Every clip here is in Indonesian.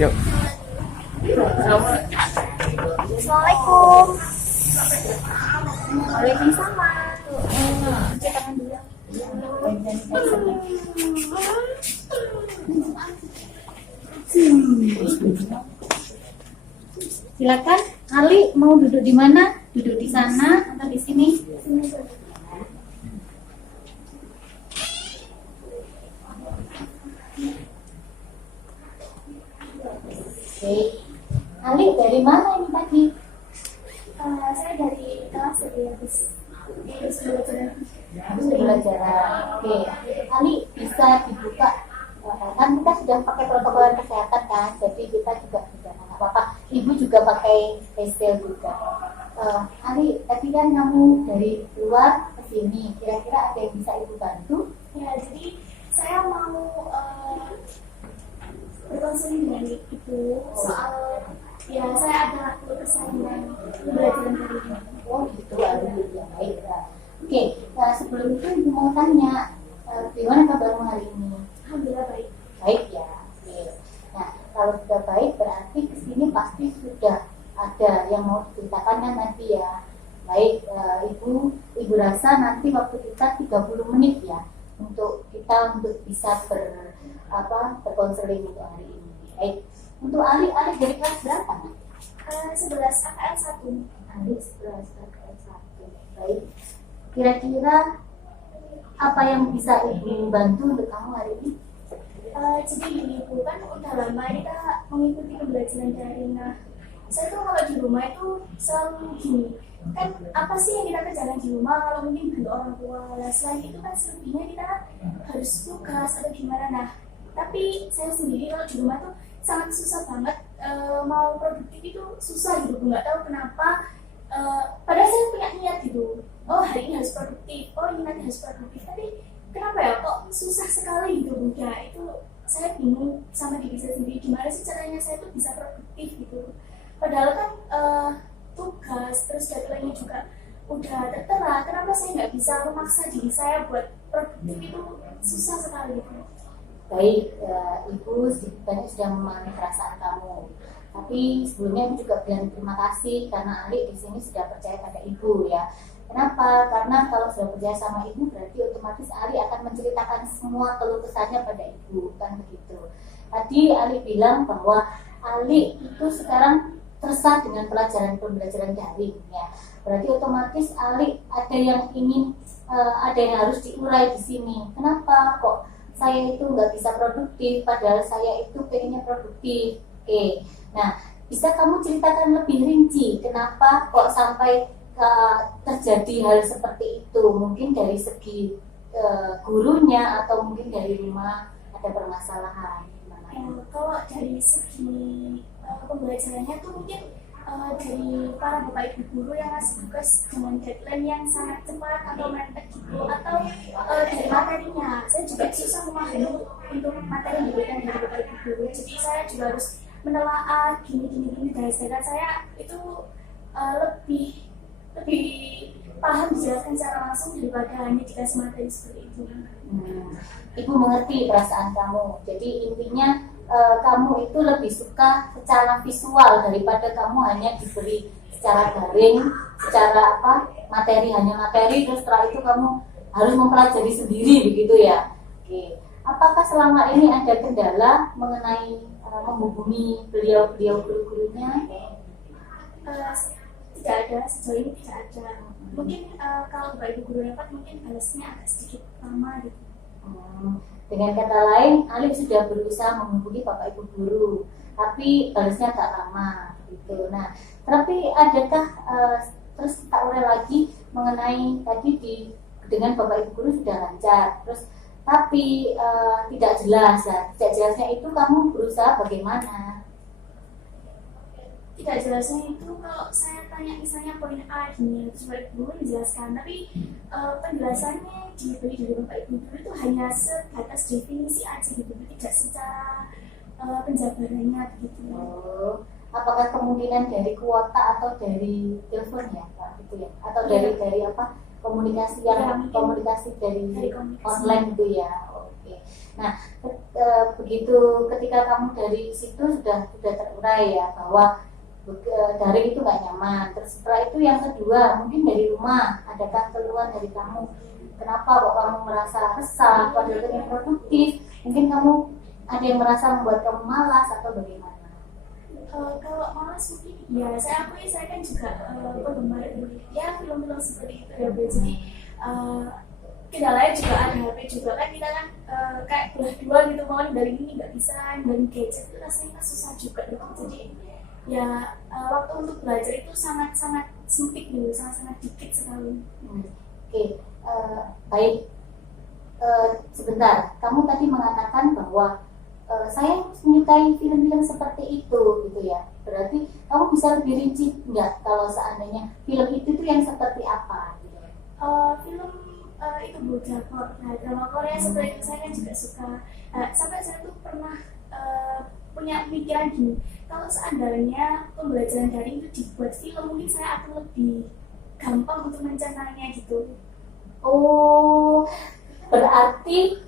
Yuk. Assalamualaikum. Waalaikumsalam. Cuci tangan dulu. Silakan, Ali mau duduk di mana? Duduk di sana atau di sini? Oke. Ali dari mana ini tadi? Saya dari kelas dari habis belajar. Habis belajar. Oke. Ali bisa dibuka. Kan kita sudah pakai protokol kesehatan kan, jadi kita juga tidak apa-apa. Ibu juga pakai face shield juga. Ali, tadi kan kamu dari luar ke sini, kira-kira ada yang bisa ibu bantu? Ya, jadi saya mau berkonsul dengan ibu soal ya saya ada persaingan pembelajaran dari ini. Oh gitu, alhamdulillah. Baik. Oke, sebelum itu ibu mau tanya, gimana kabarmu hari ini? Alhamdulillah baik. Baik ya. Oke. Nah, kalau sudah baik berarti kesini pasti sudah ada yang mau diceritakan kan nanti ya. Baik, ibu rasa nanti waktu kita 30 menit ya untuk kita bisa berkonseling untuk hari ini. Baik. Untuk Ali dari kelas berapa? 11 AKL 1. Ali 11 AKL 1. Baik. Kira-kira apa yang bisa ibu bantu untuk kamu hari ini? Jadi gini Bu, kan udah lama kita mengikuti pembelajaran daring. Nah, saya tuh kalau di rumah itu selalu gini, kan apa sih yang kita kerjakan di rumah kalau mungkin bantu orang tua. Nah, selain itu kan selebihnya kita harus tugas atau gimana. Nah, tapi saya sendiri kalau di rumah tuh sangat susah banget, mau produktif itu susah gitu Bu. Nggak tahu kenapa, padahal saya punya niat gitu, oh hari ini harus produktif, oh ini nanti harus produktif, tapi kenapa ya kok susah sekali gitu Bu. Ya itu saya bingung sama diri saya sendiri, gimana sih caranya saya tuh bisa produktif gitu. Padahal kan tugas terus deadline-nya juga udah tertera, kenapa saya nggak bisa memaksa diri saya buat produktif, itu susah sekali gitu. Baik, ibu banyak sudah memahami perasaan kamu. Tapi sebelumnya ibu juga bilang terima kasih karena Ali di sini sudah percaya pada ibu ya. Kenapa? Karena kalau sudah percaya sama ibu berarti otomatis Ali akan menceritakan semua keluh kesahnya pada ibu, kan begitu. Tadi Ali bilang bahwa Ali itu sekarang tersesat dengan pembelajaran daring ya. Berarti otomatis Ali ada yang ingin ada yang harus diurai di sini. Kenapa kok saya itu nggak bisa produktif padahal saya itu pengennya produktif? Oke. Nah, bisa kamu ceritakan lebih rinci kenapa kok sampai terjadi hal seperti itu? Mungkin dari segi gurunya atau mungkin dari rumah ada permasalahan. Kalau dari segi pembelajarannya tuh mungkin dari para bapak ibu guru yang ngasih tugas dengan deadline yang sangat cepat atau mepet gitu, atau dari materinya saya juga susah memahami untuk materi yang diberikan dari bapak ibu guru, jadi saya juga harus menelaah gini dan sedangkan saya itu lebih paham dijelaskan secara langsung daripada hanya dikasih materi seperti itu. Ibu mengerti perasaan kamu. Jadi intinya kamu itu lebih suka secara visual daripada kamu hanya diberi secara daring, secara materi hanya materi, terus setelah itu kamu harus mempelajari sendiri begitu ya. Oke. Apakah selama ini ada kendala mengenai menghubungi beliau guru-gurunya? Tidak ada, sejauh ini tidak ada. Mungkin kalau bapak ibu guru dapat mungkin balasnya agak sedikit lama gitu. Dengan kata lain, Alif sudah berusaha menghubungi bapak ibu guru, tapi balasnya agak lama gitu. Nah, tapi adakah terus tak urai lagi mengenai tadi dengan bapak ibu guru sudah lancar, terus tapi tidak jelas ya. Tidak jelasnya itu kamu berusaha bagaimana? Tidak jelasnya itu kalau saya tanya misalnya poin A gini, terus bapak ibu guru menjelaskan, tapi penjelasannya diberi dari bapak ibu guru itu hanya sebatas definisi aja gitu, tidak secara penjabarannya gitu. Apakah kemungkinan dari kuota atau dari telepon ya Pak gitu ya? Atau dari apa? komunikasi Ya, yang mungkin komunikasi dari komunikasi online gitu ya. Oke. Nah, begitu ketika kamu dari situ sudah terurai ya bahwa daring itu nggak nyaman. Terus setelah itu yang kedua mungkin dari rumah, adakah keluhan dari kamu? Kenapa kok kamu merasa resah padahal itu yang produktif? Mungkin kamu ada yang merasa membuat kamu malas atau bagaimana? Kalau malas mungkin ya saya akui saya kan juga penggemar ya film-film seperti itu ya Bu. Jadi kendalanya juga ada HP juga kan kita kan kayak belah dua gitu mau dari ini nggak bisa dari gadget itu rasanya kan susah juga gitu. Jadi ya waktu untuk belajar itu sangat-sangat sempit gitu, sangat-sangat dikit sekali. Oke, baik. Sebentar, kamu tadi mengatakan bahwa saya menyukai film-film seperti itu, gitu ya. Berarti kamu bisa lebih rinci nggak kalau seandainya film itu tuh yang seperti apa? Gitu. Film itu Bu, drakor. Nah, drama Korea seperti itu saya kan juga suka. Sampai saya tuh pernah punya pikiran gini, kalau seandainya pembelajaran daring itu dibuat film, mungkin saya akan lebih gampang untuk mencernanya gitu. Oh, berarti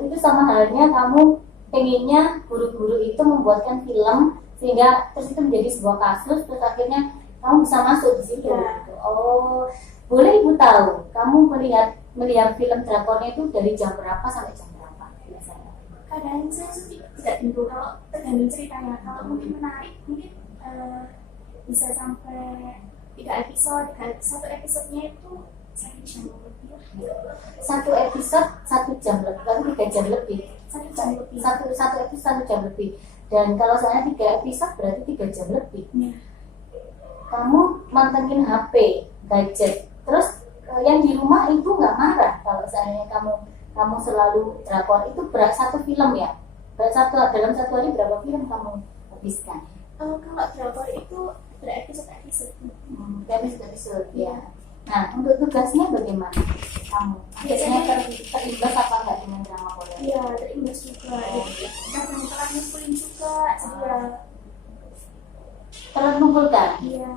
itu sama halnya kamu pengennya guru-guru itu membuatkan film sehingga terus itu menjadi sebuah kasus terus akhirnya kamu bisa masuk di situ. Ya. Gitu. Oh, boleh Ibu tahu kamu melihat film drakornya itu dari jam berapa sampai jam berapa biasanya? Kadang saya tidak tentu kalau tergantung ceritanya. Kalau mungkin menarik, mungkin bisa sampai 3 episode. Satu episodenya itu 1 jam lebih. Satu episode 1 jam lebih, atau 3 jam lebih. 1 jam lebih. Satu episode 1 jam lebih. Dan kalau saya 3 episode berarti 3 jam lebih. Ya. Kamu mantengin HP, gadget. Terus yang di rumah ibu nggak marah kalau seandainya kamu selalu drakor itu satu film ya? Dalam satu hari berapa film kamu habiskan? Kalau drakor itu berepisode-episode. Episode ya. Nah, untuk tugasnya bagaimana kamu? Biasanya terimbas apa enggak dengan drama Korea? Iya, terimbas juga. Kadang-kadang ngumpulin juga. Jadi ya, Terkumpulkan. iya.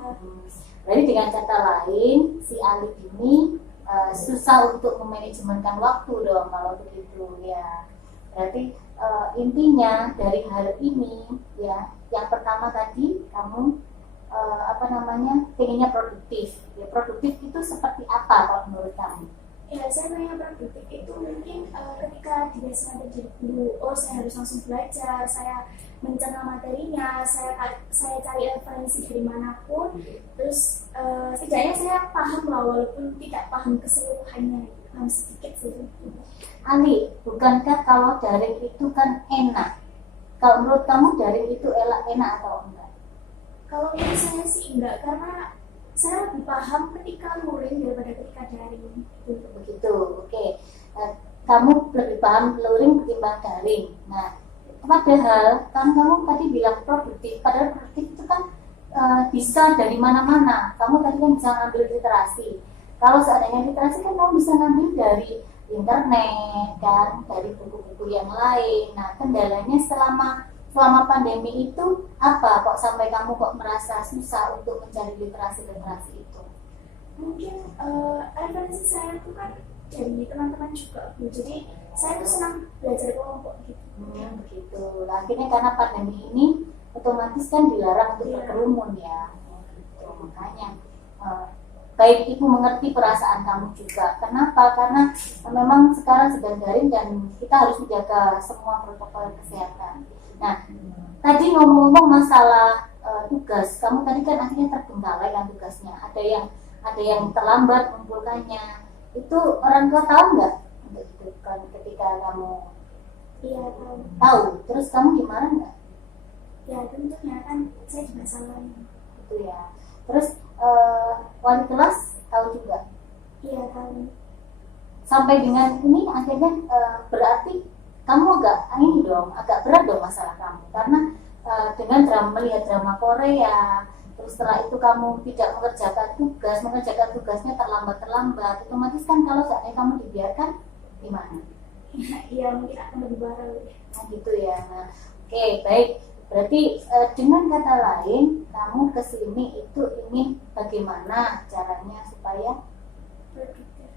Jadi dengan kata lain, si Ali ini susah untuk memanajemenkan waktu dong kalau begitu ya. Berarti intinya dari hari ini ya, yang pertama tadi kamu pengennya produktif. Ya, produktif itu seperti apa kalau menurut kamu? Ya, saya pengen produktif itu mungkin ketika di SMA terjadi dulu, saya harus langsung belajar, saya mencerna materinya, saya cari referensi dari manapun, terus setidaknya saya paham lah walaupun tidak paham keseluruhannya, paham sedikit sih. Ali, bukankah kalau daring itu kan enak? Kalau menurut kamu daring itu enak atau enggak? Kalau menurut saya sih enggak, karena saya lebih paham ketika luring daripada ketika daring. Begitu, oke. Kamu lebih paham luring ketimbang daring. Nah, padahal kamu tadi bilang produktif, padahal produktif itu kan bisa dari mana-mana. Kamu tadi kan bisa ngambil literasi. Kalau seandainya literasi kan kamu bisa ngambil dari internet kan, dari buku-buku yang lain. Nah, kendalanya selama pandemi itu apa kok sampai kamu kok merasa susah untuk mencari literasi itu? Mungkin referensi saya itu kan dari teman-teman juga, Bu. Jadi saya tuh senang belajar kelompok gitu. Begitu. Nah, akhirnya karena pandemi ini otomatis kan dilarang untuk berkerumun ya. Gitu. Makanya baik Ibu mengerti perasaan kamu juga. Kenapa? Karena memang sekarang sedang daring dan kita harus menjaga semua protokol kesehatan. Nah, tadi ngomong-ngomong masalah tugas, kamu tadi kan akhirnya terbengkalai kan tugasnya. Ada yang terlambat mengumpulkannya. Itu orang tua tahu nggak untuk itu kan ketika kamu? Iya, Tahu. Terus kamu gimana nggak? Ya tentunya kan saya juga salah. Itu ya. Terus wali kelas tahu juga? Iya, tahu. Sampai dengan ini akhirnya berarti kamu agak berat dong masalah kamu karena dengan melihat drama Korea, terus setelah itu kamu tidak mengerjakan tugasnya terlambat, otomatis kan kalau seandainya kamu dibiarkan gimana? Iya, mungkin akan lebih parah. Nah, gitu ya. Nah, oke, baik. Berarti dengan kata lain kamu kesini itu ingin bagaimana caranya supaya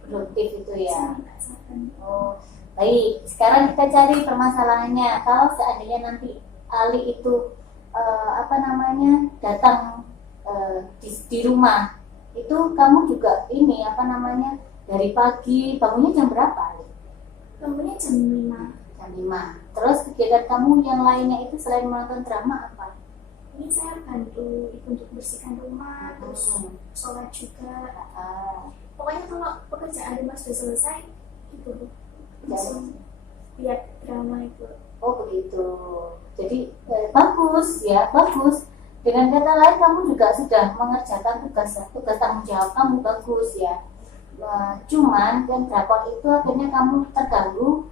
produktif itu ya. Saya nggak sabar. Oh, baik. Sekarang kita cari permasalahannya. Kalau seandainya nanti Ali itu datang di rumah, itu kamu juga ini dari pagi bangunnya jam berapa, Ali? Bangunnya jam 5. Jam 5. Terus kegiatan kamu yang lainnya itu selain menonton drama apa? Ini saya bantu ibu untuk bersihkan rumah, terus sholat juga. Pokoknya kalau pekerjaan rumah sudah selesai, itu langsung lihat drama itu. Oh begitu. Jadi bagus ya, bagus. Dengan kata lain kamu juga sudah mengerjakan tugas tanggung jawab kamu, bagus ya. Cuman kan drakor itu akhirnya kamu terganggu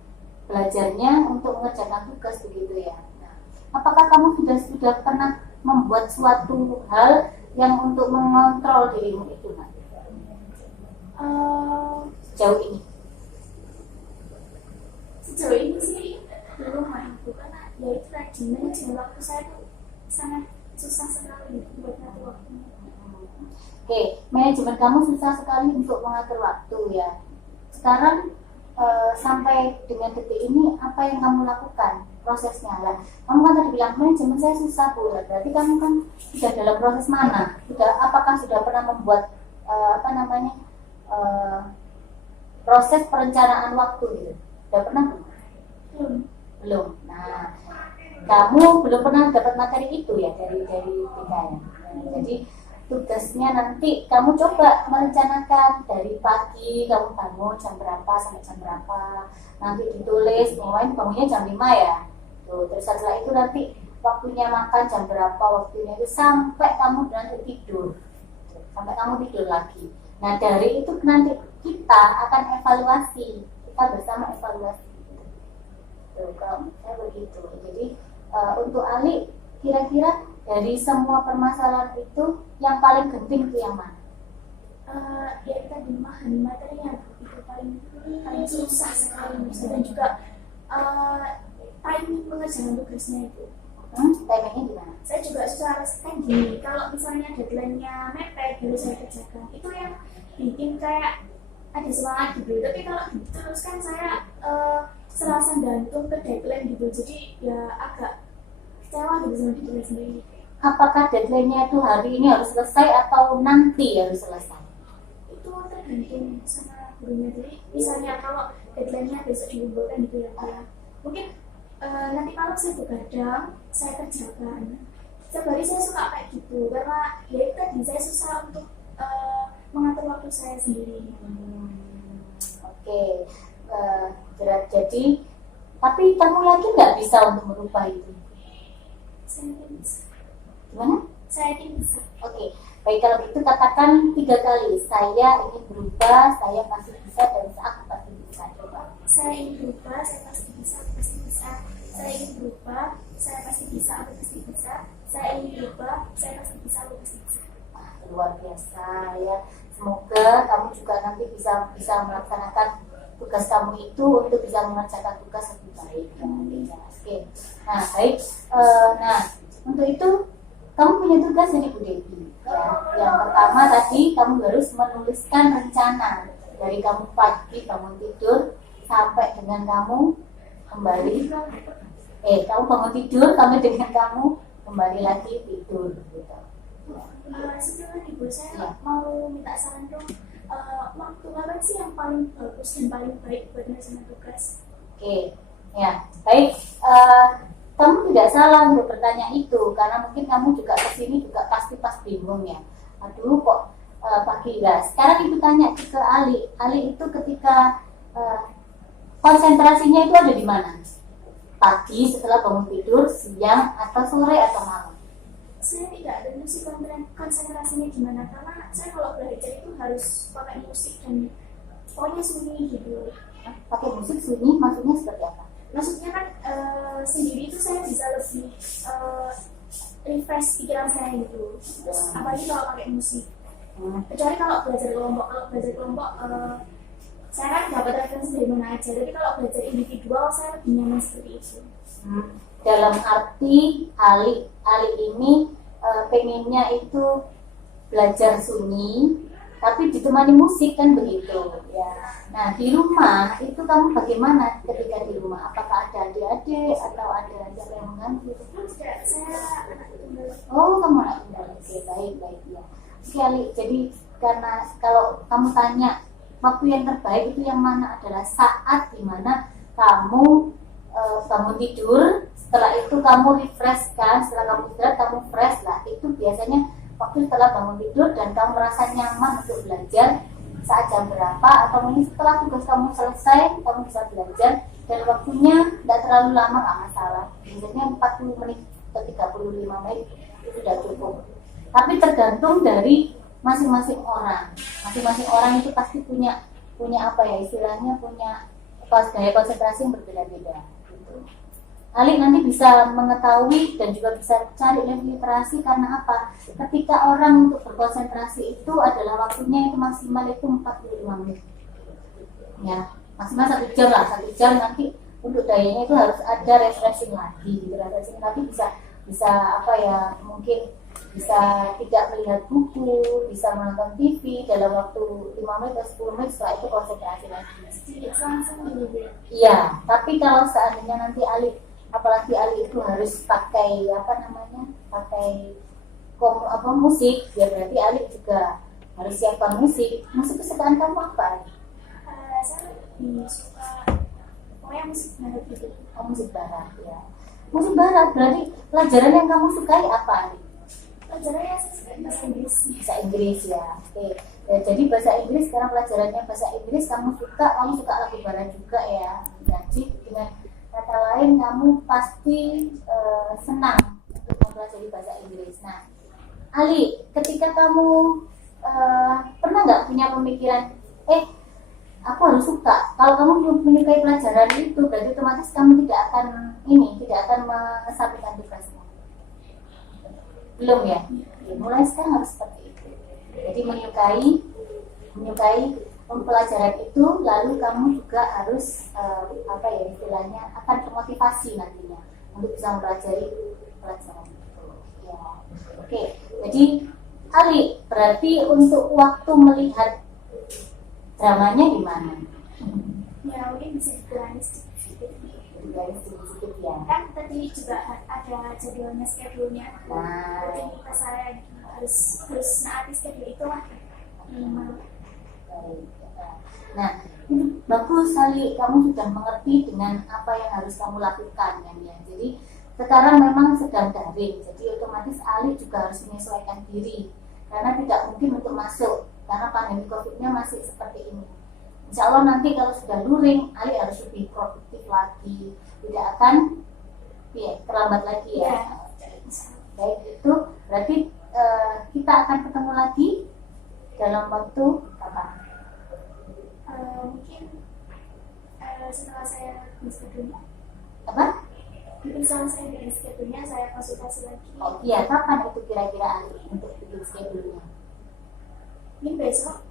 belajarnya untuk mengerjakan tugas begitu ya. Nah, apakah kamu sudah pernah membuat suatu hal yang untuk mengontrol dirimu itu, Nak? Sejauh ini? Sejauh ini sih belum itu karena ya itu tadi manajemen waktu saya tuh sangat susah sekali buat ngatur waktunya. Oke, manajemen kamu susah sekali untuk mengatur waktu ya. Sekarang sampai dengan detik ini apa yang kamu lakukan prosesnya lah? Kamu kan tadi bilang manajemen saya susah Bu. Berarti kamu kan sudah dalam proses mana? Apakah sudah pernah membuat proses perencanaan waktu gitu? Sudah pernah belum? Belum. Nah, kamu belum pernah dapat materi itu ya dari tingkahnya. Jadi tugasnya nanti kamu coba merencanakan dari pagi kamu bangun jam berapa sampai jam berapa, nanti ditulis bangunnya jam 5 ya tuh. Terus setelah itu nanti waktunya makan jam berapa, waktunya itu sampai kamu nanti tidur, sampai kamu tidur lagi. Nah dari itu nanti kita akan evaluasi, kita bersama evaluasi tuh. Kalau saya begitu. Jadi untuk Ali kira-kira dari semua permasalahan itu yang paling genting itu yang mana? Ya kita memahami materinya itu paling susah sekali, dan juga timing pengerjaan tugasnya itu. Timingnya gimana? Saya juga susah kan gini, kalau misalnya deadline-nya mepet baru saya kerjakan, itu yang bikin kayak ada semangat gitu. Tapi kalau terus kan saya serasa gantung ke deadline gitu, jadi ya agak kecewa gitu sama diri sendiri. Apakah deadline-nya itu hari ini harus selesai atau nanti harus selesai? Itu tergantung sama gurunya. Jadi misalnya kalau deadline-nya besok dikumpulkan gitu ya, mungkin nanti malam saya begadang, saya kerjakan. Setiap hari saya suka kayak gitu karena ya itu tadi saya susah untuk mengatur waktu saya sendiri. Oke. Jadi tapi kamu yakin nggak bisa untuk merubah itu? Saya yakin bisa. Gimana? Saya yakin bisa. Oke, baik, kalau gitu katakan 3 kali. Saya ingin berubah, saya pasti bisa, dan aku pasti bisa. Coba. Saya ingin berubah, saya pasti bisa, aku pasti bisa. Saya ingin berubah, saya pasti bisa, aku pasti bisa. Saya ingin berubah, saya pasti bisa, aku pasti bisa. Wah, luar biasa ya. Semoga kamu juga nanti bisa melaksanakan tugas kamu itu untuk bisa mengerjakan tugas lebih baik. Oke. Nah, baik. Nah, untuk itu kamu punya tugas dari Bu Devi. Ya. Yang pertama tadi kamu harus menuliskan rencana dari kamu pagi bangun tidur sampai dengan kamu kembali. Kamu bangun tidur sampai dengan kamu kembali lagi tidur. Gitu. Sebelumnya Ibu, saya mau minta saran dong. Waktu apa sih yang paling bagus dan paling baik buat menyelesaikan tugas? Oke, ya baik. Kamu tidak salah untuk bertanya itu karena mungkin kamu juga kesini juga pasti bingung ya. Aduh kok pagi ya. Sekarang ibu tanya ke Ali. Ali itu ketika konsentrasinya itu ada di mana? Pagi setelah bangun tidur, siang atau sore atau malam? Saya tidak ada musik konsentrasinya gimana karena saya kalau belajar itu harus pakai musik dan pokoknya sunyi gitu. Pakai musik sunyi maksudnya seperti apa? Maksudnya kan sendiri itu saya bisa lebih refresh pikiran saya gitu. Terus apalagi kalau pakai musik. Kecuali kalau belajar kelompok saya kan dapat referensi dari mana aja. Tapi kalau belajar individual saya lebih nyaman seperti itu. Dalam arti Ali ini pengennya itu belajar sunyi, tapi ditemani musik kan begitu ya. Nah di rumah itu kamu bagaimana ketika di rumah? Apakah ada adik-adik atau ada siapa yang mengganggu? Tidak, saya anak tunggal. Oh kamu anak tunggal, oke baik baik ya. Oke Ali, jadi karena kalau kamu tanya waktu yang terbaik itu yang mana adalah saat dimana kamu bangun tidur, setelah itu kamu refresh kan, setelah kamu istirahat kamu fresh lah, itu biasanya waktu setelah bangun tidur dan kamu merasa nyaman untuk belajar saat jam berapa, atau mungkin setelah tugas kamu selesai kamu bisa belajar dan waktunya tidak terlalu lama, nggak masalah, biasanya 40 menit atau 35 menit itu sudah cukup. Tapi tergantung dari masing-masing orang itu pasti punya apa ya istilahnya, punya gaya konsentrasi yang berbeda-beda gitu. Ali nanti bisa mengetahui dan juga bisa cari literasi karena apa? Ketika orang untuk berkonsentrasi itu adalah waktunya itu maksimal itu 45 menit. Ya, maksimal 1 jam lah, 1 jam nanti untuk dayanya itu harus ada refreshing lagi. Refreshing lagi bisa apa ya? Mungkin bisa tidak melihat buku, bisa menonton TV dalam waktu 5 menit atau 10 menit, setelah itu konsentrasi lagi. Iya, tapi kalau seandainya nanti apalagi Ali itu harus pakai pakai musik, ya berarti Ali juga harus siapkan musik. Musik kesukaan kamu apa? Saya lebih suka pokoknya musik barat gitu. Oh, musik barat ya. Musik barat berarti pelajaran yang kamu sukai apa Ali? Pelajarannya saya suka bahasa Inggris. Bahasa Inggris ya. Oke. Ya, jadi bahasa Inggris sekarang pelajarannya bahasa Inggris kamu suka lagu barat juga ya. Jadi dengan kata lain kamu pasti senang untuk mempelajari bahasa Inggris. Nah, Ali, ketika kamu pernah nggak punya pemikiran, aku harus suka. Kalau kamu menyukai pelajaran itu, berarti otomatis kamu tidak akan mengesampingkan tugasnya. Belum ya? Mulai sekarang harus seperti itu. Jadi menyukai pelajaran itu, lalu kamu juga harus istilahnya akan termotivasi nantinya untuk bisa mempelajari pelajaran itu. Ya. Oke, jadi Ali, berarti untuk waktu melihat dramanya di mana? Ya mungkin bisa dikurangi sedikit. Ya. Kan tadi juga ada jadwalnya, schedule-nya. Nah, Rutinitas saya harus naati schedule itu lah. Nah, bagus sekali kamu sudah mengerti dengan apa yang harus kamu lakukan kan ya. Jadi sekarang memang sedang daring, jadi otomatis Ali juga harus menyesuaikan diri karena tidak mungkin untuk masuk karena pandemi COVID-nya masih seperti ini. Insya Allah nanti kalau sudah luring, Ali harus lebih produktif lagi, tidak akan terlambat lagi ya. Baik, itu berarti kita akan ketemu lagi dalam waktu kapan? Mungkin setelah saya bikin schedule-nya. Apa? Mungkin setelah saya bikin schedule-nya, saya konsultasi lagi. Oh iya, kapan itu kira-kira Ali untuk bikin schedule-nya? Mungkin besok.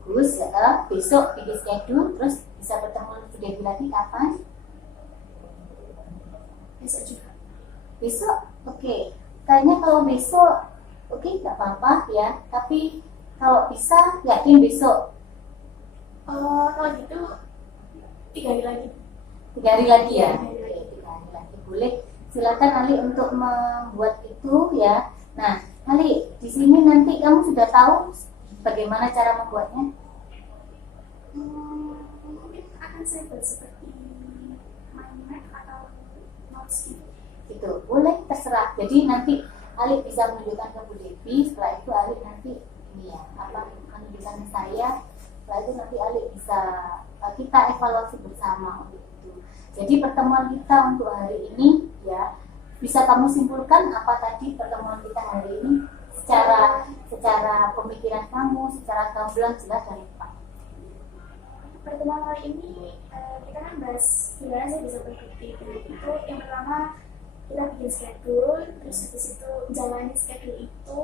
Bagus, besok bikin schedule, terus bisa bertemu Debbie lagi kapan? Besok juga. Besok, oke. Kayaknya kalau besok, oke, nggak apa-apa ya. Tapi kalau bisa, yakin besok. Kalau gitu 3 hari lagi. 3 hari lagi ya? Tiga hari lagi. 3 hari lagi, boleh. Silakan Ali untuk membuat itu ya. Nah, Ali, di sini nanti kamu sudah tahu bagaimana cara membuatnya? Mungkin akan saya buat seperti mind map atau notes gitu. Gitu, boleh terserah. Jadi nanti Ali bisa menunjukkan ke Bu Devi. Setelah itu Ali nanti menunjukkan ke saya. Setelah itu nanti Ali bisa kita evaluasi bersama untuk itu. Jadi pertemuan kita untuk hari ini ya bisa kamu simpulkan apa tadi pertemuan kita hari ini secara pemikiran kamu, secara gamblang jelas dan tepat. Pertemuan kali ini kita kan bahas gimana sih bisa produktif. Itu yang pertama kita bikin schedule, terus habis itu jalani schedule itu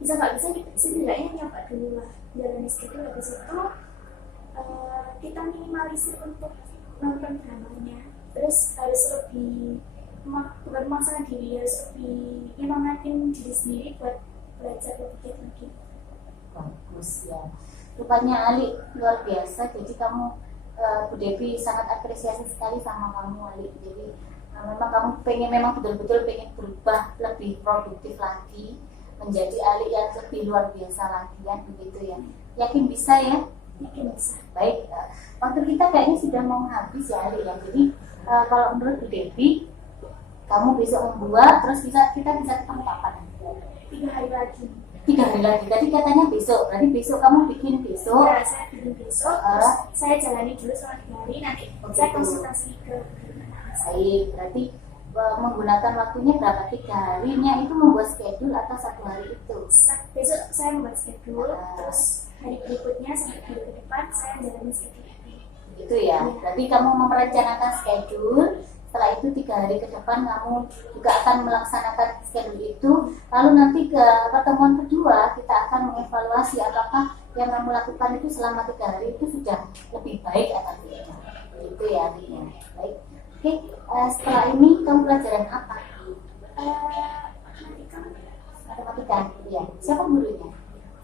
bisa nggak bisa kita setidaknya nyoba dulu lah jalani schedule. Habis itu kita minimalisir untuk nonton dramanya, terus harus lebih bukan memaksakan diri, harus lebih nyemangatin diri sendiri buat belajar lebih giat lagi. Bagus ya. Rupanya Ali luar biasa. Jadi kamu Bu Devi sangat apresiasi sekali sama kamu Ali. Jadi memang kamu memang betul-betul pengen berubah lebih produktif lagi, menjadi Ali yang lebih luar biasa lagi kan begitu ya. Yakin bisa ya? Yakin bisa. Baik, waktu kita kayaknya sudah mau habis ya Ali ya. Jadi kalau menurut Bu Devi, kamu besok membuat, terus kita bisa ketemu kapan? 3 hari lagi. 3 hari lagi. Tadi katanya besok. Berarti besok kamu bikin besok. Ya, saya bikin besok. Terus saya jalani dulu selama 3 hari. Nanti saya konsultasi ke. Baik, berarti menggunakan waktunya berapa? 3 harinya itu membuat schedule atau 1 hari itu? Besok saya membuat schedule. Terus hari berikutnya sampai hari ke depan saya jalani schedule. Gitu ya. Berarti kamu merencanakan schedule. Setelah itu 3 hari ke depan kamu juga akan melaksanakan schedule itu. Lalu nanti ke pertemuan kedua kita akan mengevaluasi apakah yang kamu lakukan itu selama 3 hari itu sudah lebih baik atau tidak. Gitu ya artinya. Baik. Oke, setelah ini kamu pelajaran apa? Matematika. Ya. Siapa gurunya?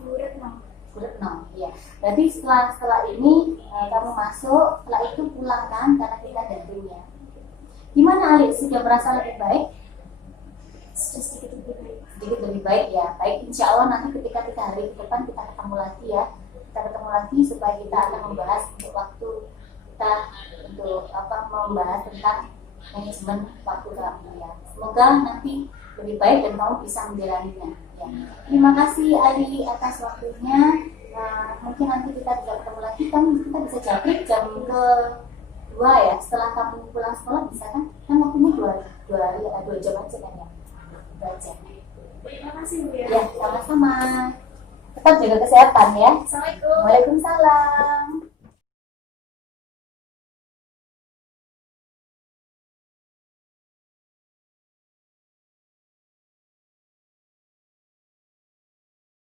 Bu Retno. Bu Retno. Ya. Berarti setelah ini kamu masuk, setelah itu pulang kan karena kita daring ya. Gimana Ali? Sudah merasa lebih baik? Sudah sedikit lebih baik. Sedikit lebih baik ya. Baik, insya Allah nanti ketika 3 hari ke depan kita ketemu lagi ya. Kita ketemu lagi supaya kita akan membahas untuk waktu kita untuk membahas tentang manajemen waktu kamu ya. Semoga nanti lebih baik dan kamu bisa menjalaninya. Ya. Terima kasih Ali atas waktunya. Mungkin nanti kita bisa ketemu lagi. Kita bisa japrik jam ke 2 ya, setelah kamu pulang sekolah bisa kan? Kan waktunya 2 jam aja kan ya? 2 jam. Terima kasih Bu ya. Ya, sama-sama. Tetap jaga kesehatan ya. Assalamualaikum. Waalaikumsalam.